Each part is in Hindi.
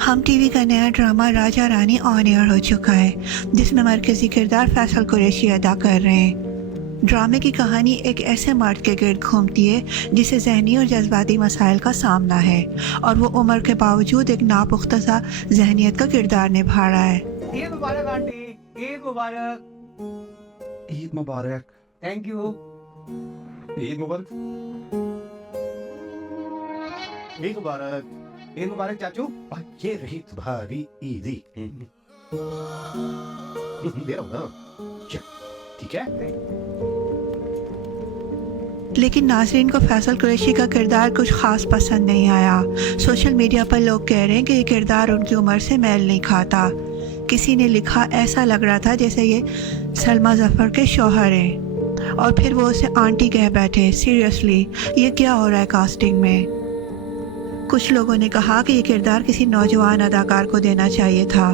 हम टीवी का नया drama Raja Rani on air हो चुका है, जिसमें मरकज़ी किरदार फैसल कुरैशी अदा कर रहे हैं। ड्रामे की कहानी एक ऐसे मर्द के गिर्द घूमती है जिसे जहनी और जज्बाती मसाइल का सामना है, और वो उम्र के बावजूद एक नापुख्ता सा जहनीत का किरदार निभा रहा है। ईद मुबारक आंटी, ईद मुबारक। ईद मुबारक। Thank you. ईद मुबारक। ईद मुबारक। ईद मुबारक चाचू। और ये रही तुम्हारी ईदी। दे रहा हूं ना। चल, ठीक है। लेकिन नाज़रीन को फैसल कुरैशी का किरदार कुछ ख़ास पसंद नहीं आया। सोशल मीडिया पर लोग कह रहे हैं कि ये किरदार उनकी उम्र से मेल नहीं खाता। किसी ने लिखा, ऐसा लग रहा था जैसे ये सलमा ज़फ़र के शौहर हैं, और फिर वो उसे आंटी कह बैठे। सीरियसली, ये क्या हो रहा है कास्टिंग में? कुछ लोगों ने कहा कि ये किरदार किसी नौजवान अदाकार को देना चाहिए था।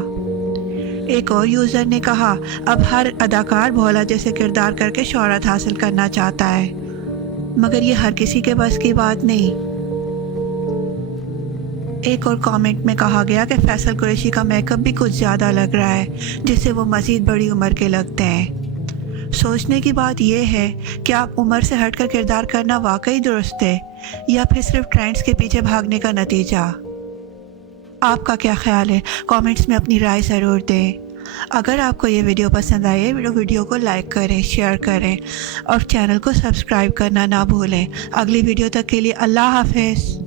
एक और यूज़र ने कहा, अब हर अदाकार भोला जैसे किरदार करके शोहरत हासिल करना चाहता है, मगर ये हर किसी के बस की बात नहीं। एक और कमेंट में कहा गया कि फैसल कुरैशी का मेकअप भी कुछ ज़्यादा लग रहा है, जिससे वो मज़ीद बड़ी उम्र के लगते हैं। सोचने की बात यह है कि आप उम्र से हटकर किरदार करना वाकई दुरुस्त है, या फिर सिर्फ ट्रेंड्स के पीछे भागने का नतीजा? आपका क्या ख्याल है? कमेंट्स में अपनी राय ज़रूर दें। अगर आपको ये वीडियो पसंद आए तो वीडियो को लाइक करें, शेयर करें और चैनल को सब्सक्राइब करना ना भूलें। अगली वीडियो तक के लिए अल्लाह हाफ़िज़।